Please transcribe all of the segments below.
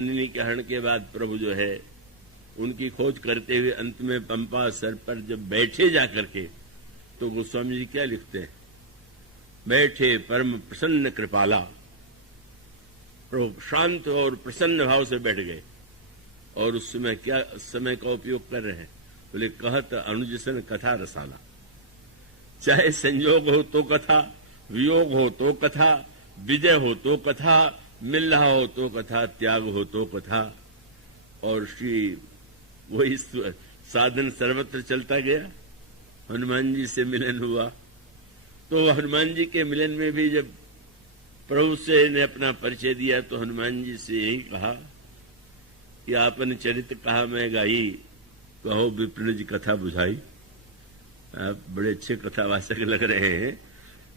नंदिनी के हरण के बाद प्रभु जो है उनकी खोज करते हुए अंत में पंपा सर पर जब बैठे जाकर के, तो गोस्वामी जी क्या लिखते हैं, बैठे परम प्रसन्न कृपाला। प्रभु शांत और प्रसन्न भाव से बैठ गए और उस समय क्या समय का उपयोग कर रहे हैं, बोले कहत अनुजसन कथा रसाला। चाहे संयोग हो तो कथा, वियोग हो तो कथा, विजय हो तो कथा, मिल रहा हो तो कथा, त्याग हो तो कथा। और श्री वही साधन सर्वत्र चलता गया। हनुमान जी से मिलन हुआ तो हनुमान जी के मिलन में भी जब प्रभु से ने अपना परिचय दिया तो हनुमान जी से यही कहा कि आपने चरित्र कहा मैं गाई, कहो विप्र जी कथा बुझाई। आप बड़े अच्छे कथावाचक लग रहे हैं,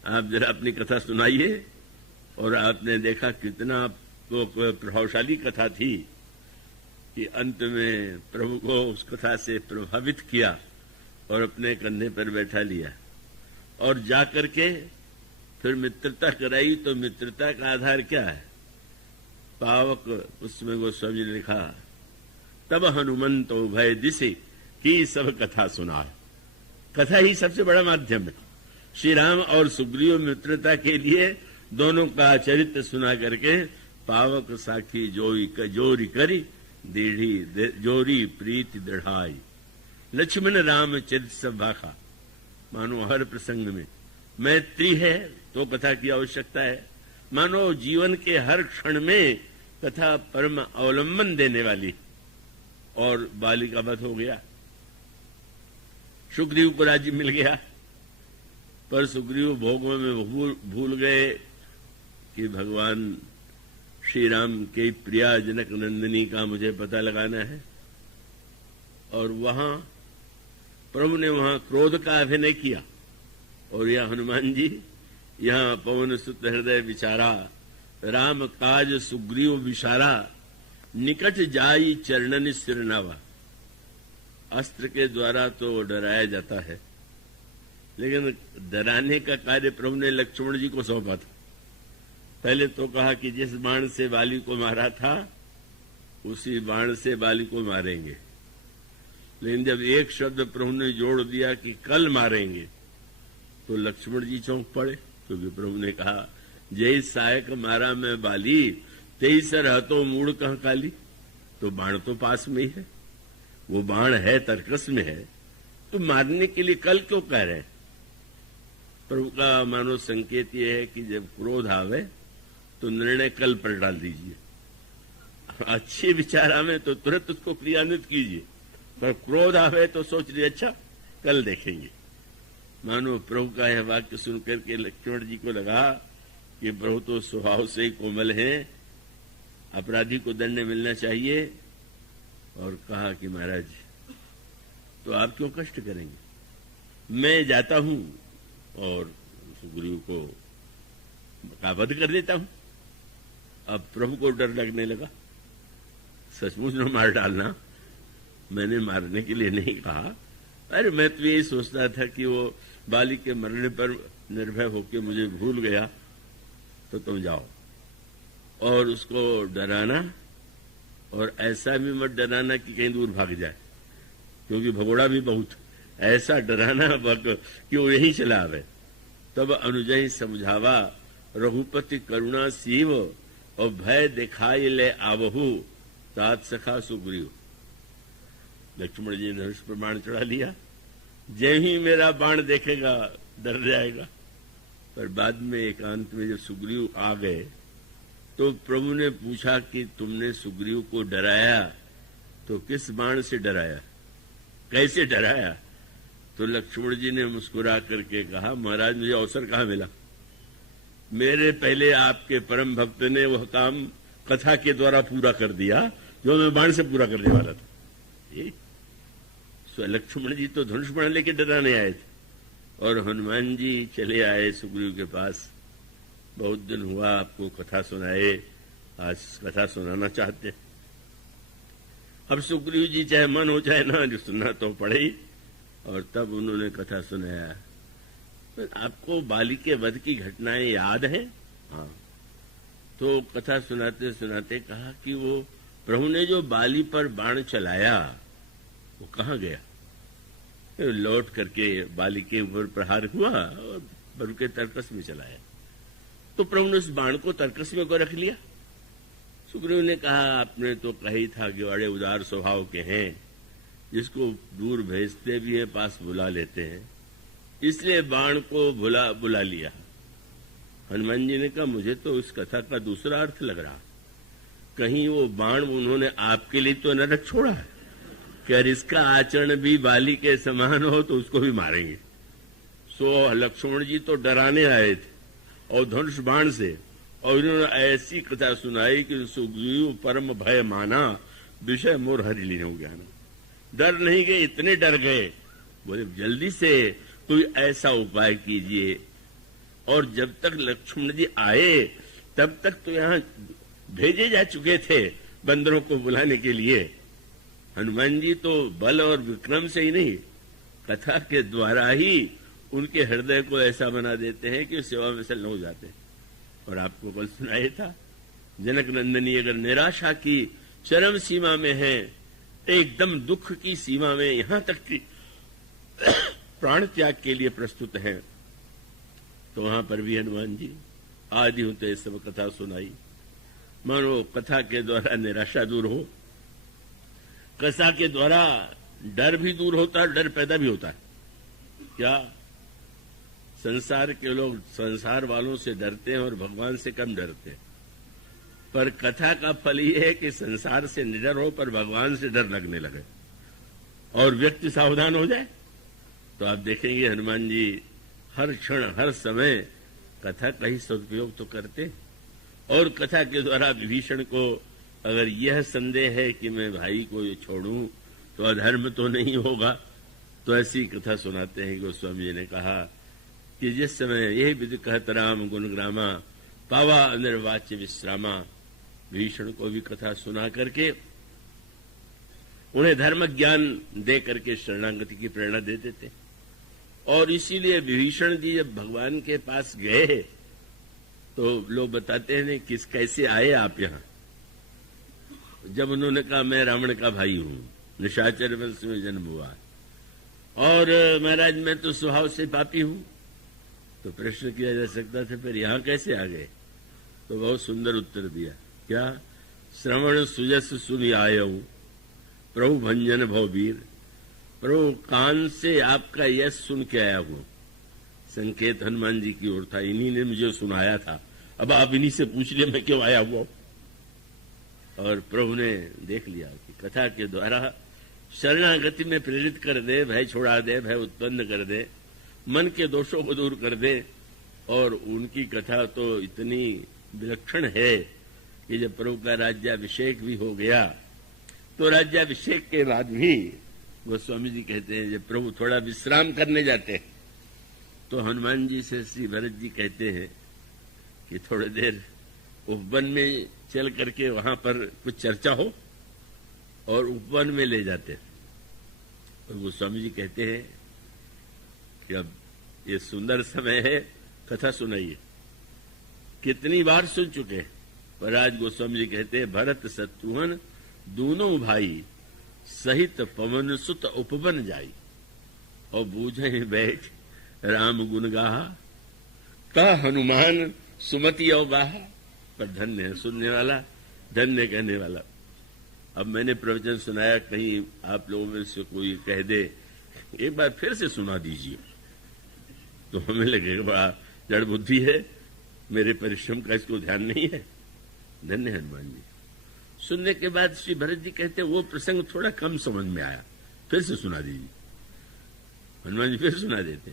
आप जरा अपनी कथा सुनाइए। और आपने देखा कितना तो प्रभावशाली कथा थी कि अंत में प्रभु को उस कथा से प्रभावित किया और अपने कंधे पर बैठा लिया और जाकर के फिर मित्रता कराई। तो मित्रता का आधार क्या है? पावक उसमें गोस्वामी ने लिखा, तब हनुमंतो भय दिशे की सब कथा सुना। कथा ही सबसे बड़ा माध्यम है। श्री राम और सुग्रीव मित्रता के लिए दोनों का चरित्र सुना करके पावक साखी जोरी करी दीढ़ी जोरी प्रीति दृढ़ाई। लक्ष्मण राम चरित सब भाखा। मानो हर प्रसंग में मैत्री है तो कथा की आवश्यकता है। मानो जीवन के हर क्षण में कथा परम अवलंबन देने वाली। और बाली का वध हो गया, सुग्रीव को राज्य मिल गया, पर सुग्रीव भोगों में भूल गए कि भगवान श्री राम के प्रिया जनक नंदिनी का मुझे पता लगाना है। और वहां प्रभु ने वहां क्रोध का अभिनय किया और यह हनुमान जी यहां पवन सुत हृदय विचारा, राम काज सुग्रीव विशारा, निकट जाई चरणन सिरनावा। अस्त्र के द्वारा तो डराया जाता है, लेकिन डराने का कार्य प्रभु ने लक्ष्मण जी को सौंपा था। पहले तो कहा कि जिस बाण से बाली को मारा था उसी बाण से बाली को मारेंगे, लेकिन जब एक शब्द प्रभु ने जोड़ दिया कि कल मारेंगे तो लक्ष्मण जी चौंक पड़े, क्योंकि प्रभु ने कहा जय सहायक मारा मैं बाली, तेई सर हतो मूड़ कहाँ काली। तो बाण तो पास में ही है, वो बाण है तरकस में है, तो मारने के लिए कल क्यों कह रहे हैं? प्रभु का मानो संकेत ये है कि जब क्रोध आवे तो निर्णय कल पर डाल दीजिए। अच्छे विचार आवे तो तुरंत उसको क्रियान्वित कीजिए, पर क्रोध आवे तो सोच लीजिए अच्छा कल देखेंगे। मानो प्रभु का यह वाक्य सुनकर के लक्ष्मण जी को लगा कि प्रभु तो स्वभाव से ही कोमल हैं, अपराधी को दंड मिलना चाहिए। और कहा कि महाराज तो आप क्यों कष्ट करेंगे, मैं जाता हूं और सुग्रीव को का वध कर देता हूं। अब प्रभु को डर लगने लगा, सचमुच न मार डालना, मैंने मारने के लिए नहीं कहा। अरे मैं तो यही सोचता था कि वो बाली के मरने पर निर्भय होकर मुझे भूल गया, तो तुम जाओ और उसको डराना, और ऐसा भी मत डराना कि कहीं दूर भाग जाए, क्योंकि भगोड़ा भी बहुत, ऐसा डराना कि वो यहीं चला आवे। तब अनुजय समझावा रघुपति करुणा सीव, और भय दिखाई ले आवहु तात सखा सुग्रीव। लक्ष्मण जी ने धनुष पर बाण चढ़ा लिया, जय ही मेरा बाण देखेगा डर जाएगा। पर बाद में एकांत में जब सुग्रीव आ गए तो प्रभु ने पूछा कि तुमने सुग्रीव को डराया तो किस बाण से डराया, कैसे डराया? तो लक्ष्मण जी ने मुस्कुरा करके कहा, महाराज मुझे अवसर कहाँ मिला, मेरे पहले आपके परम भक्त ने वह काम कथा के द्वारा पूरा कर दिया जो मैं बाण से पूरा करने वाला था। लक्ष्मण जी तो धनुष बाण लेके डराने आए थे और हनुमान जी चले आए सुग्रीव के पास। बहुत दिन हुआ आपको कथा सुनाए, आज कथा सुनाना चाहते। अब सुग्रीव जी चाहे मन हो चाहे ना, जो सुनना तो पड़े ही। और तब उन्होंने कथा सुनाया। आपको बाली के वध की घटनाएं याद है? हाँ। तो कथा सुनाते सुनाते कहा कि वो प्रभु ने जो बाली पर बाण चलाया वो कहाँ गया? लौट करके बाली के ऊपर प्रहार हुआ और प्रभु के तरकस में चलाया। तो प्रभु ने उस बाण को तरकस में को रख लिया। सुग्रीव ने कहा, आपने तो कही था कि बड़े उदार स्वभाव के हैं, जिसको दूर भेजते भी है पास बुला लेते हैं, इसलिए बाण को बुला लिया। हनुमान जी ने कहा, मुझे तो इस कथा का दूसरा अर्थ लग रहा, कहीं वो बाण उन्होंने आपके लिए तो न रख छोड़ा है कि अगर इसका आचरण भी बाली के समान हो तो उसको भी मारेंगे। सो लक्ष्मण जी तो डराने आए थे और धनुष बाण से, और इन्होंने ऐसी कथा सुनाई कि सुग्रीव परम भय माना, विषय मोर हरि लीनो ज्ञान। डर नहीं गए, इतने डर गए, बोले जल्दी से कोई ऐसा उपाय कीजिए। और जब तक लक्ष्मण जी आए तब तक तो यहाँ भेजे जा चुके थे बंदरों को बुलाने के लिए। हनुमान जी तो बल और विक्रम से ही नहीं, कथा के द्वारा ही उनके हृदय को ऐसा बना देते हैं कि सेवा में सल हो जाते हैं। और आपको कल सुनाया था, जनक नंदनी अगर निराशा की चरम सीमा में है, एकदम दुख की सीमा में, यहां तक कि प्राण त्याग के लिए प्रस्तुत हैं, तो वहां पर भी हनुमान जी आदि होते सब कथा सुनाई। मानो कथा के द्वारा निराशा दूर हो, कथा के द्वारा डर भी दूर होता है, डर पैदा भी होता है। क्या संसार के लोग संसार वालों से डरते हैं और भगवान से कम डरते हैं, पर कथा का फल ये है कि संसार से निडर हो पर भगवान से डर लगने लगे और व्यक्ति सावधान हो जाए। तो आप देखेंगे हनुमान जी हर क्षण हर समय कथा का ही सदुपयोग तो करते, और कथा के द्वारा विभीषण को अगर यह संदेह है कि मैं भाई को ये छोड़ूं तो अधर्म तो नहीं होगा, तो ऐसी कथा सुनाते हैं। गोस्वामी जी ने कहा कि जिस समय यही विधि कहत राम गुणग्रामा, पावा अनिर्वाच्य विश्रामा, विभीषण को भी कथा सुना करके उन्हें धर्म ज्ञान दे करके शरणागति की प्रेरणा देते थे। और इसीलिए विभीषण जी जब भगवान के पास गए तो लोग बताते हैं किस कैसे आए आप यहां। जब उन्होंने कहा मैं रावण का भाई हूं, निशाचर वंश में जन्म हुआ और महाराज मैं तो स्वभाव से पापी हूं, तो प्रश्न किया जा सकता था फिर यहां कैसे आ गए? तो बहुत सुंदर उत्तर दिया, क्या श्रवण सुजस सुनि आयऊ, प्रभु भंजन भववीर, प्रभु कान से आपका यश सुन के आया हूं। संकेत हनुमान जी की ओर था, इन्हीं ने मुझे सुनाया था, अब आप इन्हीं से पूछ लिए मैं क्यों आया हुआ। और प्रभु ने देख लिया कि कथा के द्वारा शरणागति में प्रेरित कर दे, भय छोड़ा दे, भय उत्पन्न कर दे, मन के दोषों को दूर कर दे। और उनकी कथा तो इतनी विलक्षण है कि जब प्रभु का राज्याभिषेक भी हो गया तो राज्याभिषेक के बाद भी गोस्वामी जी कहते हैं जब प्रभु थोड़ा विश्राम करने जाते हैं तो हनुमान जी से श्री भरत जी कहते हैं कि थोड़ी देर उपवन में चल करके वहां पर कुछ चर्चा हो, और उपवन में ले जाते हैं। और गोस्वामी जी कहते हैं कि अब ये सुंदर समय है, कथा सुनाइए। कितनी बार सुन चुके हैं, पर आज गोस्वामी जी कहते हैं भरत शत्रुघ्न दोनों भाई सहित पवन सुत उपवन जाई, और बूझे बैठ राम गुण गाहा, का हनुमान सुमति अवगाहा। पर धन्य है सुनने वाला, धन्य कहने वाला। अब मैंने प्रवचन सुनाया, कहीं आप लोगों में से कोई कह दे एक बार फिर से सुना दीजिए, तो हमें लगेगा बड़ा जड़ बुद्धि है, मेरे परिश्रम का इसको ध्यान नहीं है। धन्य हनुमान जी। सुनने के बाद श्री भरत जी कहते हैं वो प्रसंग थोड़ा कम समझ में आया, फिर से सुना दीजिए। हनुमान जी फिर सुना देते,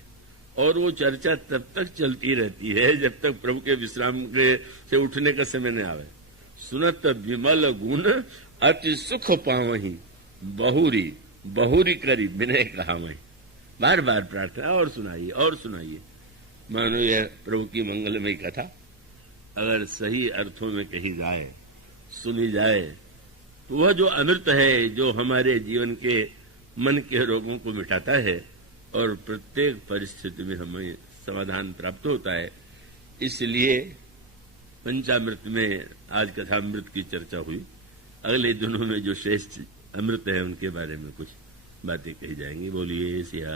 और वो चर्चा तब तक चलती रहती है जब तक प्रभु के विश्राम से उठने का समय न आवे। सुनत विमल गुण अति सुख पावही, बहुरी बहुरी करी विनय कहावही। बार बार प्रार्थना, और सुनाइए और सुनाइए। मानो यह प्रभु की मंगलमयी कथा अगर सही अर्थों में कही जाए, सुनी जाए, तो वह जो अमृत है, जो हमारे जीवन के मन के रोगों को मिटाता है और प्रत्येक परिस्थिति में हमें समाधान प्राप्त होता है। इसलिए पंचामृत में आज कथामृत की चर्चा हुई, अगले दिनों में जो श्रेष्ठ अमृत है उनके बारे में कुछ बातें कही जाएंगी। बोलिए सिया